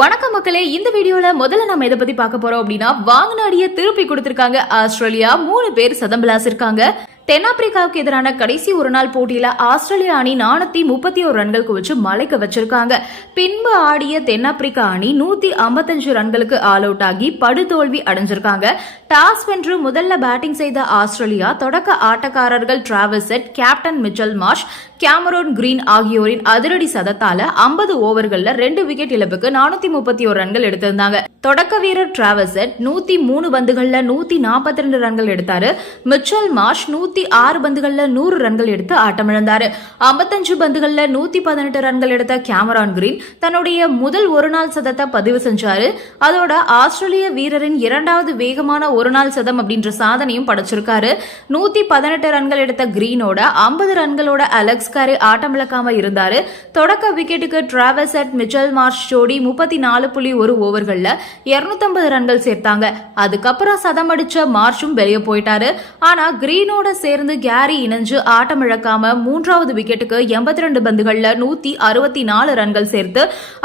வணக்கம் மக்களே இந்த வீடியோல முதல்ல நம்ம எதை பத்தி பார்க்க போறோம் அப்படின்னா வாங்கின அடியை திருப்பி கொடுத்திருக்காங்க ஆஸ்திரேலியா. மூணு பேர் சதம்பலாஸ் இருக்காங்க. தென்னாப்பிரிக்காவுக்கு எதிரான கடைசி ஒரு நாள் போட்டியில ஆஸ்திரேலியா அணி நானூத்தி முப்பத்தி ஒரு ரன்களுக்கு வச்சு மலைக்க வச்சிருக்காங்க. பின்பு ஆடிய தென்னாப்பிரிக்கா அணி நூத்தி ஐம்பத்தஞ்சு ரன்களுக்கு ஆல் அவுட் ஆகி படுதோல்வி அடைஞ்சிருக்காங்க. டாஸ் வென்று முதல்ல பேட்டிங் செய்த ஆஸ்திரேலியா தொடக்க ஆட்டக்காரர்கள் Travis Head captain Mitchell Marsh Cameron Green ஆகியோரின் அதிரடி சதத்தால ஐம்பது ஓவர்கள்ல ரெண்டு விக்கெட் இழப்புக்கு நானூத்தி முப்பத்தி ஒரு ரன்கள் எடுத்திருந்தாங்க. தொடக்க வீரர் டிராவல்செட் நூத்தி மூணு பந்துகள்ல நூத்தி நாற்பத்தி ரெண்டு ரன்கள் எடுத்தாரு. மிச்சல் மார்ஷ் நூத்தி ஆறு பந்துகள்ல நூறு ரன்கள் எடுத்து ஆட்டமிழந்தார். ஐம்பத்தஞ்சு பந்துகள்ல நூத்தி பதினெட்டு ரன்கள் எடுத்த கேமரான் கிரீன் தன்னுடைய முதல் ஒரு நாள் சதத்தை பதிவு செஞ்சாரு. அதோட ஆஸ்திரேலிய வீரரின் இரண்டாவது வேகமான ஒரு நாள் சதம் அப்படின்ற சாதனையும் படைச்சிருக்காரு. நூத்தி பதினெட்டு ரன்கள் எடுத்த கிரீனோட ஐம்பது ரன்களோட அலெக்ஸ் காரே ஆட்டமிழக்காம இருந்தாரு. தொடக்க விக்கெட்டுக்கு டிராவல்ஸ் அட் மிச்சல் மார்ஷ் ஜோடி முப்பத்தி நாலு புள்ளி ஒரு ஓவர்கள்ல இரநூத்தம்பது ரன்கள் சேர்த்தாங்க. அதுக்கப்புறம் சதம் அடிச்ச மார்ஷும் வெளியே போயிட்டாரு. ஆனா கிரீனோட சேர்ந்து கேரி இணைஞ்சு ஆட்டம் இழக்காம மூன்றாவது விக்கெட்டுக்கு எண்பத்தி ரெண்டு பந்துகள்ல நூத்தி அறுபத்தி நாலு ரன்கள் சேர்த்து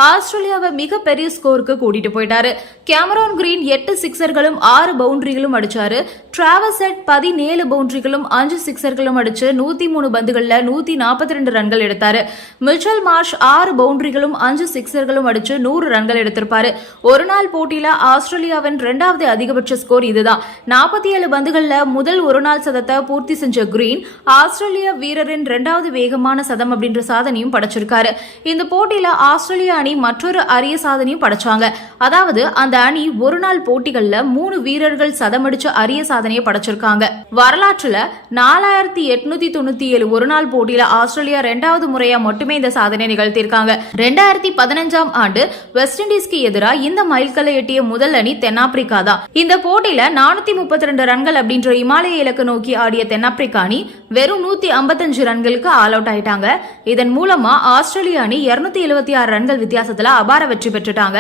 ஆஸ்திரேலியாவை மிகப்பெரிய ஸ்கோருக்கு கூட்டிட்டு போயிட்டாரு. கேமரான் கிரீன் எட்டு சிக்சர்களும் ஆறு பவுண்டரிகளும் அடிச்சாரு. டிராவசெட் பதினேழு பவுண்டரிகளும் அஞ்சு சிக்சர்களும் அடிச்சு நூத்தி மூணு பந்துகள்ல நூத்தி நாற்பத்தி ரெண்டு ரன்கள் எடுத்தாரு. மிச்சல் மார்ஷ் ஆறு பவுண்டரிகளும் அஞ்சு சிக்சர்களும் அடிச்சு நூறு ரன்கள் எடுத்திருப்பாரு. ஒரு நாள் போட்டியில ஆஸ்திரேலியாவின் இரண்டாவது அதிகபட்ச ஸ்கோர் இதுதான். நாற்பத்தி ஏழு பந்துகள்ல முதல் ஒரு நாள் சதத்தை பூர்த்தி செஞ்ச கிரீன் ஆஸ்திரேலிய வீரரின் இரண்டாவது வேகமான சதம் அப்படின்ற சாதனையும் படைச்சிருக்காரு. இந்த போட்டியில ஆஸ்திரேலிய அணி மற்றொரு அரிய சாதனையும் படைச்சாங்க. அதாவது அந்த அணி ஒரு நாள் போட்டிகள்ல மூணு வீரர்கள் சதமடிச்ச அரிய சாதனையை படைச்சிருக்காங்க. வரலாற்றுல நாலாயிரத்தி எட்நூத்தி தொண்ணூத்தி ஏழு ஒரு நாள் போட்டியில ஆஸ்திரேலியா ரெண்டாவது முறையா மட்டுமே இந்த சாதனை நிகழ்த்தியிருக்காங்க. ரெண்டாயிரத்தி பதினஞ்சாம் ஆண்டு வெஸ்ட் இண்டீஸ்க்கு எதிராக இந்த மைல்கல்லை எட்டிய முதல் அணி தென்னாப்பிரிக்கா தான் இந்த போட்டியில நானூத்தி முப்பத்தி ரெண்டு ரன்கள் அப்படின்ற இமாலய இலக்கு நோக்கி ஆடிய தென்னாப்பிரிக்கா அணி வெறும் நூத்தி ஐம்பத்தஞ்சு ரன்களுக்கு ஆல் அவுட் ஆயிட்டாங்க. இதன் மூலமா ஆஸ்திரேலிய அணி இருநூத்தி எழுபத்தி ஆறு ரன்கள் வித்தியாசத்துல அபார வெற்றி பெற்றுட்டாங்க.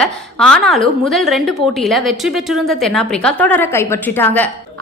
ஆனாலும் முதல் ரெண்டு போட்டியில வெற்றி பெற்றிருந்த தென்னாப்பிரிக்கா தொடர கைப்பற்றிட்டாங்க.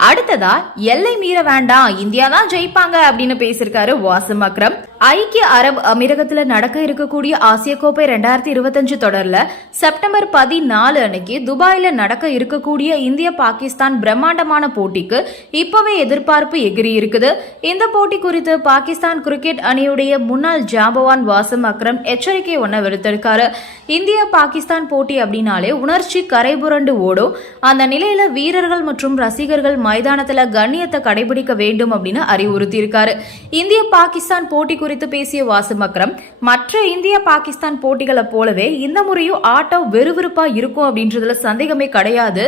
அடுத்ததா எல்லை மீற வேண்டாம் இந்தியா தான் ஜெயிப்பாங்க அப்படின்னு பேசியிருக்காரு வாசிம் அக்ரம். ஐக்கிய அரபு அமீரகத்துல நடக்க இருக்கக்கூடிய ஆசிய கோப்பை ரெண்டாயிரத்தி இருபத்தஞ்சு தொடர்ல செப்டம்பர் பதினாலு அன்னைக்கு துபாயில நடக்க இருக்கக்கூடிய இந்திய பாகிஸ்தான் பிரம்மாண்டமான போட்டிக்கு இப்பவே எதிர்பார்ப்பு எகிரி இருக்குது. இந்த போட்டி குறித்து பாகிஸ்தான் கிரிக்கெட் அணியுடைய முன்னாள் ஜாம்பவான் வாசம் அக்ரம் எச்சரிக்கை ஒன்ன விடுத்திருக்காரு. இந்திய பாகிஸ்தான் போட்டி அப்படின்னாலே உணர்ச்சி கரைபுரண்டு ஓடும். அந்த நிலையில வீரர்கள் மற்றும் ரசிகர்கள் மைதானத்துல கண்ணியத்தை கடைபிடிக்க வேண்டும் அப்படின்னு அறிவுறுத்தியிருக்காரு. இந்திய பாகிஸ்தான் போட்டி குறித்து பேசிய வாசிம் அக்ரம் மற்ற இந்திய பாகிஸ்தான் போட்டிகளை போலவே இந்த முறையும் ஆட்டம் வெறுவிறுப்பா இருக்கும் அப்படின்றதுல சந்தேகமே கிடையாது.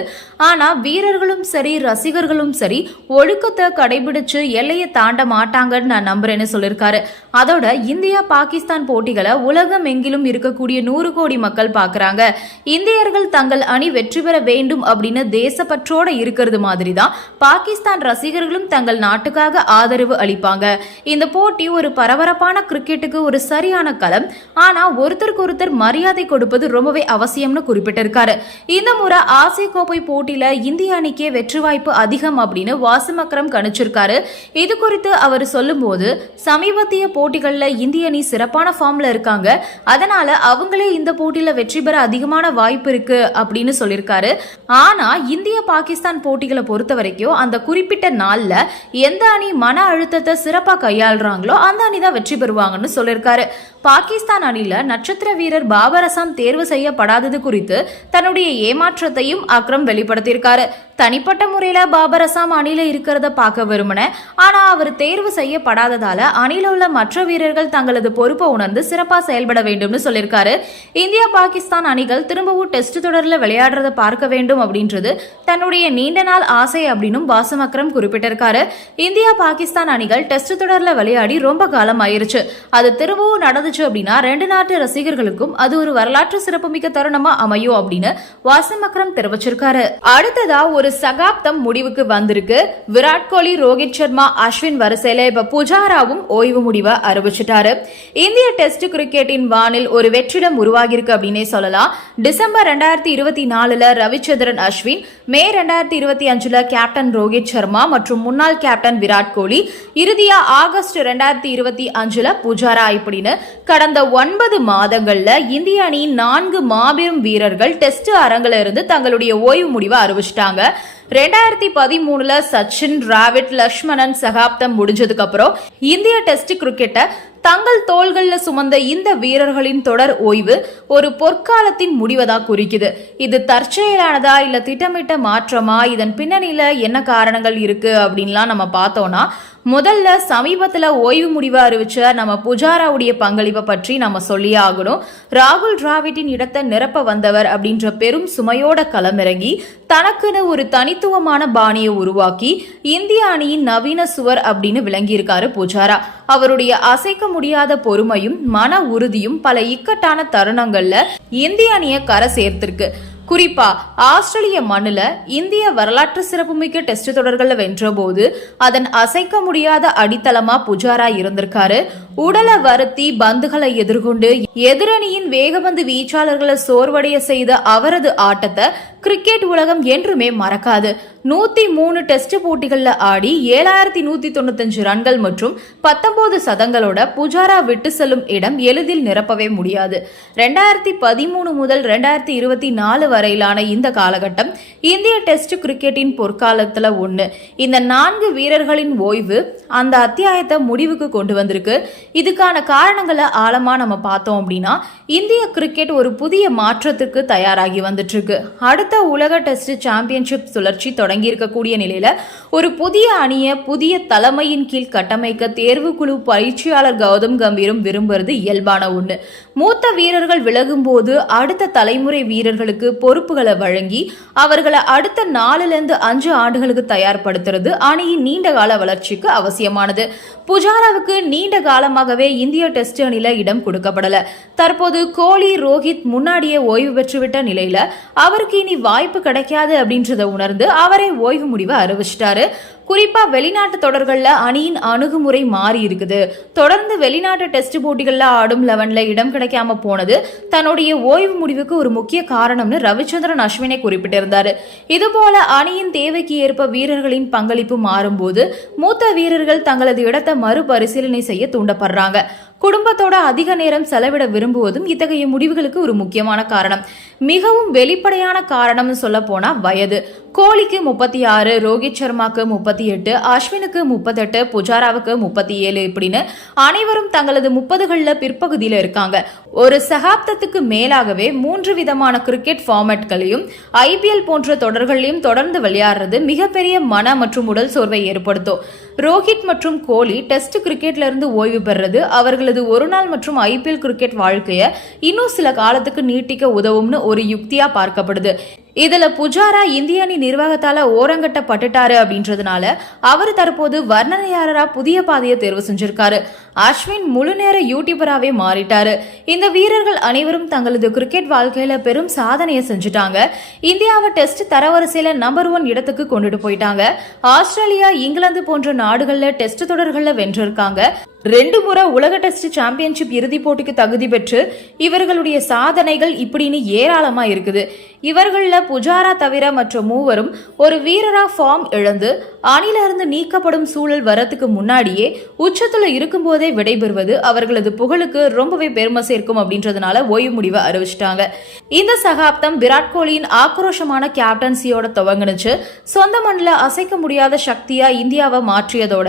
ஆனா வீரர்களும் சரி ரசிகர்களும் சரி ஒழுக்கத்தை கடைபிடிச்சு எல்லையை தாண்ட மாட்டாங்கன்னு நான் நம்புறேன்னு சொல்லியிருக்காரு அதோட இந்தியா பாகிஸ்தான் போட்டிகளை உலகம் எங்கிலும் இருக்கக்கூடிய நூறு கோடி மக்கள் பார்க்கறாங்க. இந்தியர்கள் தங்கள் அணி வெற்றி பெற வேண்டும் அப்படின்னு தேசப்பற்றோட இருக்கிறது மாதிரி தான் பாகிஸ்தான் ரசிகர்களும் தங்கள் நாட்டுக்காக ஆதரவு அளிப்பாங்க. இந்த போட்டி ஒரு பரபரப்பான கிரிக்கெட்டுக்கு ஒரு சரியான களம். ஆனா ஒருத்தருக்கு ஒருத்தர் மரியாதை கொடுப்பது ரொம்பவே அவசியம்னு குறிப்பிட்டிருக்காரு. இந்த முறை ஆசிய கோப்பை போட்டியில இந்திய அணிக்கே வெற்றி வாய்ப்பு அதிகம் அப்படின்னு வாசிம் அக்ரம் கணிச்சிருக்காரு. இது குறித்து அவர் சொல்லும்போது சமீபத்திய போட்டிகள்ல இந்திய அணி சிறப்பான ஃபார்ம்ல இருக்காங்க. அதனால அவங்களே இந்த போட்டியில வெற்றி பெற அதிகமான வாய்ப்பு இருக்கு அப்படின்னு சொல்லியிருக்காரு ஆனா இந்திய பாகிஸ்தான் போட்டிகளை பொறுத்த வரைக்கும் அந்த குறிப்பிட்ட நாள்ல எந்த அணி மன அழுத்தத்தை சிறப்பா கையாளுறாங்களோ அந்த அணி தான் வெற்றி பெறுவாங்கன்னு சொல்லியிருக்காரு. பாகிஸ்தான் அணில நட்சத்திர வீரர் பாபர் அசாம் தேர்வு செய்யப்படாதது குறித்து தன்னுடைய ஏமாற்றத்தையும் அக்ரம் வெளிப்படுத்தியிருக்காரு. தனிப்பட்ட முறையில் பாபர் அசாம் அணியில் இருக்கிறத பார்க்க விரும்பினேன் ஆனால் அவர் தேர்வு செய்யப்படாததால் அணியில் உள்ள மற்ற வீரர்கள் தங்களது பொறுப்பை உணர்ந்து சிறப்பாக செயல்பட வேண்டும்னு சொல்லியிருக்காரு. இந்தியா பாகிஸ்தான் அணிகள் திரும்பவும் டெஸ்ட் தொடரில் விளையாடுறத பார்க்க வேண்டும் அப்படின்றது தன்னுடைய நீண்ட நாள் ஆசை அப்படின்னும் வாசம் அக்ரம் குறிப்பிட்டிருக்காரு. இந்தியா பாகிஸ்தான் அணிகள் டெஸ்ட் தொடரில் விளையாடி ரொம்ப காலம் ஆயிருச்சு அது திரும்பவும் நடந்துச்சு அப்படின்னா ரெண்டு நாட்டு ரசிகர்களுக்கும் அது ஒரு வரலாற்று சிறப்புமிக்க தருணமா அமையும் அப்படின்னு வாசம் அக்ரம் தெரிவிச்சிருக்காரு. அடுத்ததா ஒரு ஒரு சகாப்தம் முடிவுக்கு வந்திருக்கு. விராட் கோலி ரோஹித் சர்மா அஸ்வின் வரிசையில இப்ப புஜாராவும் ஓய்வு முடிவை அறிவிச்சிட்டாரு. இந்திய டெஸ்ட் கிரிக்கெட்டின் வானில் ஒரு வெற்றிடம் உருவாகியிருக்கு அப்படின்னே சொல்லலாம். டிசம்பர் ரெண்டாயிரத்தி இருபத்தி நாலுல ரவிச்சந்திரன் அஸ்வின். மே ரெண்டாயிரத்தி இருபத்தி அஞ்சுல கேப்டன் ரோஹித் சர்மா மற்றும் முன்னாள் கேப்டன் விராட் கோலி. இறுதியா ஆகஸ்ட் ரெண்டாயிரத்தி இருபத்தி அஞ்சுல புஜாரா இப்படின்னு கடந்த ஒன்பது மாதங்கள்ல இந்திய அணியின் நான்கு மாபெரும் வீரர்கள் டெஸ்ட் அரங்குல இருந்து தங்களுடைய ஓய்வு முடிவை அறிவிச்சிட்டாங்க. ரெண்டாயிரத்தி பதிமூணுல சச்சின் டிராவிட் லக்ஷ்மணன் சகாப்தம் முடிஞ்சதுக்கு அப்புறம் இந்திய டெஸ்ட் கிரிக்கெட்டை தங்கள் தோள்கள்ல சுமந்த இந்த வீரர்களின் தொடர் ஓய்வு ஒரு பொற்காலத்தின் முடிவதா குறிக்குது. இது தற்செயலானதா இல்ல திட்டமிட்ட மாற்றமா? இதன் பின்னணியில என்ன காரணங்கள் இருக்கு அப்படின்லாம் நம்ம பார்த்தோம்னா முதல்ல சமீபத்துல ஓய்வு முடிவு அறிவிச்ச நம்ம புஜாராவுடைய பங்களிப்பை பற்றி நம்ம சொல்லியே ஆகணும். ராகுல் டிராவிட்டின் இடத்தை நிரப்ப வந்தவர் அப்படின்ற பெரும் சுமையோட களமிறங்கி தனக்குன்னு ஒரு தனித்துவமான பாணியை உருவாக்கி இந்திய அணியின் நவீன சுவர் அப்படின்னு விளங்கியிருக்காரு புஜாரா. அவருடைய அசைக்க முடியாத பொறுமையும் மன உறுதியும் பல இக்கட்டான தருணங்கள்ல இந்திய அணியை கரை சேர்த்திருக்கு. குறிப்பா ஆஸ்திரேலிய மண்ணுல இந்திய வரலாற்று சிறப்புமிக்க டெஸ்ட் தொடர்களில் வென்றபோது அதன் அசைக்க முடியாத அடித்தளமா புஜாரா இருந்திருக்காரு. உடலை வருத்தி பந்துகளை எதிர்கொண்டு எதிரணியின் வேகபந்து வீச்சாளர்களை சோர்வடைய செய்த அவரது ஆட்டத்தை கிரிக்கெட் உலகம் என்றுமே மறக்காது. நூத்தி மூணு டெஸ்ட் போட்டிகளில் ஆடி ஏழாயிரத்தி நூத்தி தொண்ணூத்தஞ்சு ரன்கள் மற்றும் பத்தொன்பது சதங்களோட புஜாரா விட்டு செல்லும் இடம் எளிதில் நிரப்பவே முடியாது. ரெண்டாயிரத்தி பதிமூணு முதல் ரெண்டாயிரத்தி இருபத்தி நாலு வரையிலான இந்த காலகட்டம் இந்திய டெஸ்ட் கிரிக்கெட்டின் பொற்காலத்துல ஒண்ணு. இந்த நான்கு வீரர்களின் ஓய்வு அந்த அத்தியாயத்தை முடிவுக்கு கொண்டு வந்திருக்கு. இதுக்கான காரணங்களை ஆழமா நம்ம பார்த்தோம் அப்படின்னா இந்திய கிரிக்கெட் ஒரு புதிய மாற்றத்துக்கு தயாராகி வந்துட்டு இருக்கு. அடுத்த உலக டெஸ்ட் சாம்பியன்ஷிப் சுழற்சி தொடங்கி இருக்கக்கூடிய நிலையில ஒரு புதிய அணியை புதிய தலைமையின் கீழ் கட்டமைக்க தேர்வுக்குழு பயிற்சியாளர் கௌதம் கம்பீரும் விரும்புறது இயல்பான ஒண்ணு. மூத்த வீரர்கள் விலகும் போது அடுத்த தலைமுறை வீரர்களுக்கு பொறுப்புகளை வழங்கி அவர்களை அடுத்த நாலுல இருந்து அஞ்சு ஆண்டுகளுக்கு தயார்படுத்துறது அணியின் நீண்ட கால வளர்ச்சிக்கு அவசியமானது. புஜாராவுக்கு நீண்ட காலமாகவே இந்திய டெஸ்ட் அணில இடம் கொடுக்கப்படல. தற்போது கோலி ரோஹித் முன்னாடியே ஓய்வு பெற்றுவிட்ட நிலையில அவருக்கு இனி வாய்ப்பு கிடைக்காது அப்படின்றத உணர்ந்து அவரே ஓய்வு முடிவை அறிவிச்சிட்டாரு. குறிப்பா வெளிநாட்டு தொடர்களில் அணியின் அணுகுமுறை மாறி இருக்குது. தொடர்ந்து வெளிநாட்டு டெஸ்ட் போட்டிகளில் ஆடும் லெவன்ல இடம் கிடைக்காம போனது தன்னுடைய ஓய்வு முடிவுக்கு ஒரு முக்கிய காரணம்னு ரவிச்சந்திரன் அஸ்வினை குறிப்பிட்டிருந்தாரு. இதுபோல அணியின் தேவைக்கு ஏற்ப வீரர்களின் பங்களிப்பு மாறும்போது மூத்த வீரர்கள் தங்களது இடத்தை மறுபரிசீலனை செய்ய தூண்டப்படுறாங்க. குடும்பத்தோட அதிக நேரம் செலவிட விரும்புவதும் இத்தகைய முடிவுகளுக்கு ஒரு முக்கியமான காரணம். மிகவும் வெளிப்படையான காரணம் சொல்ல போனா வயது. கோலிக்கு முப்பத்தி ஆறு ரோஹித் சர்மாக்கு முப்பத்தி எட்டு அஸ்வினுக்கு முப்பத்தெட்டு புஜாராவுக்கு முப்பத்தி ஏழு இப்படின்னு அனைவரும் தங்களது முப்பதுகளில் பிற்பகுதியில் இருக்காங்க. ஒரு சகாப்தத்துக்கு மேலாகவே மூன்று விதமான கிரிக்கெட் ஃபார்மேட்களையும் ஐபிஎல் போன்ற தொடர்களையும் தொடர்ந்து விளையாடுறது மிகப்பெரிய மன மற்றும் உடல் சோர்வை ஏற்படுத்தும். ரோஹித் மற்றும் கோலி டெஸ்ட் கிரிக்கெட்ல இருந்து ஓய்வு பெறுறது அவர்களது ஒருநாள் மற்றும் ஐபிஎல் கிரிக்கெட் வாழ்க்கையை இன்னும் சில காலத்துக்கு நீட்டிக்க உதவும்னு ஒரு யுக்தியா பார்க்கப்படுது. இதுல புஜாரா இந்திய அணி நிர்வாகத்தால ஓரங்கட்டப்பட்டுட்டாரு அப்படின்றதுனால அவர் தற்போது வர்ணனையாளரா புதிய பாதையை தேர்வு செஞ்சிருக்காரு. அஸ்வின் முழு நேர யூடியூபராகவே மாறிட்டாரு. இந்த வீரர்கள் அனைவரும் தங்களது கிரிக்கெட் வாழ்க்கையில பெரும் சாதனையை செஞ்சுட்டாங்க. இந்தியாவை டெஸ்ட் தரவரிசையில நம்பர் ஒன் இடத்துக்கு கொண்டுட்டு போயிட்டாங்க. ஆஸ்திரேலியா இங்கிலாந்து போன்ற நாடுகள்ல டெஸ்ட் தொடர்கள்ல வென்றிருக்காங்க. ரெண்டு முறை உலக டெஸ்ட் சாம்பியன்ஷிப் இறுதிப் போட்டிக்கு தகுதி பெற்று இவர்களுடைய சாதனைகள் இப்படின்னு ஏராளமா இருக்குது. இவர்களில் புஜாரா தவிர மற்ற மூவரும் ஒரு வீரரா ஃபார்ம் இழந்து அணிலிருந்து நீக்கப்படும் சூழல் வரத்துக்கு முன்னாடியே உச்சத்துல இருக்கும்போதே விடைபெறுவது அவர்களது புகழுக்கு ரொம்பவே பெருமை சேர்க்கும் அப்படின்றதுனால ஓய்வு முடிவை அறிவிச்சிட்டாங்க. இந்த சகாப்தம் விராட் கோலியின் ஆக்ரோஷமான கேப்டன்சியோட துவங்கினுச்சு. சொந்த மண்ணில் அசைக்க முடியாத சக்தியா இந்தியாவை மாற்றியதோட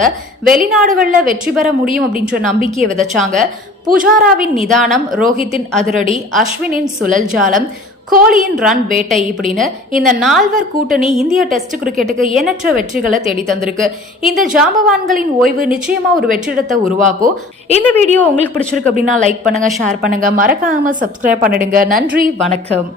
வெளிநாடுகளில் வெற்றி பெற முடியும் அப்படின்ற நம்பிக்கையை விதைச்சாங்க. புஜாராவின் நிதானம் ரோஹித்தின் அதிரடி அஸ்வினின் சுழல் ஜாலம் கோலியின் ரன் வேட்டை இப்படின்னு இந்த நால்வர் கூட்டணி இந்திய டெஸ்ட் கிரிக்கெட்டுக்கு எண்ணற்ற வெற்றிகளை தேடி தந்திருக்கு. இந்த ஜாம்பவான்களின் ஓய்வு நிச்சயமா ஒரு வெற்றிடத்தை உருவாக்கும் இந்த வீடியோ உங்களுக்கு பிடிச்சிருக்கு அப்படின்னா லைக் பண்ணுங்க ஷேர் பண்ணுங்க. மறக்காம சப்ஸ்கிரைப் பண்ணிடுங்க. நன்றி வணக்கம்.